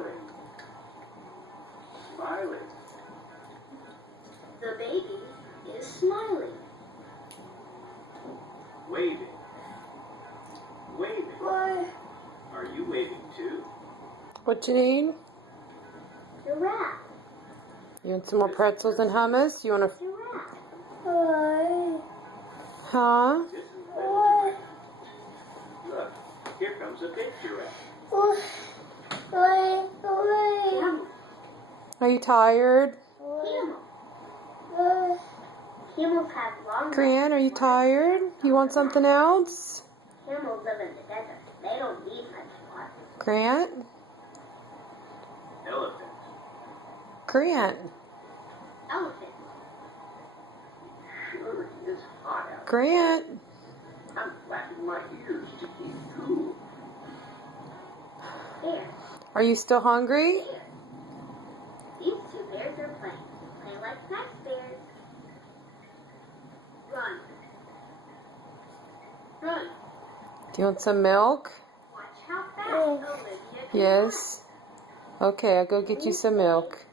Smiling. Smiling. The baby is smiling. Waving. Waving. Or Are you waving too? What you need? giraffe. You want some more pretzels and hummus? You want a... Giraffe. Huh? This is little giraffe. Look, here comes a big giraffe. Camel. Are you tired? Camel. Camels have long Grant, are you tired? You want something else? Camels live in the desert. They don't need much water. Grant? Elephant. Grant? Elephant. Sure is hot out. Grant? I'm flapping my ears to keep cool. Bear. Are you still hungry? Bear. These two bears are playing. Play like nice bears. Run. Run. Do you want some milk? Watch how fast Olivia can run. Yes. Okay, I'll go get you some milk.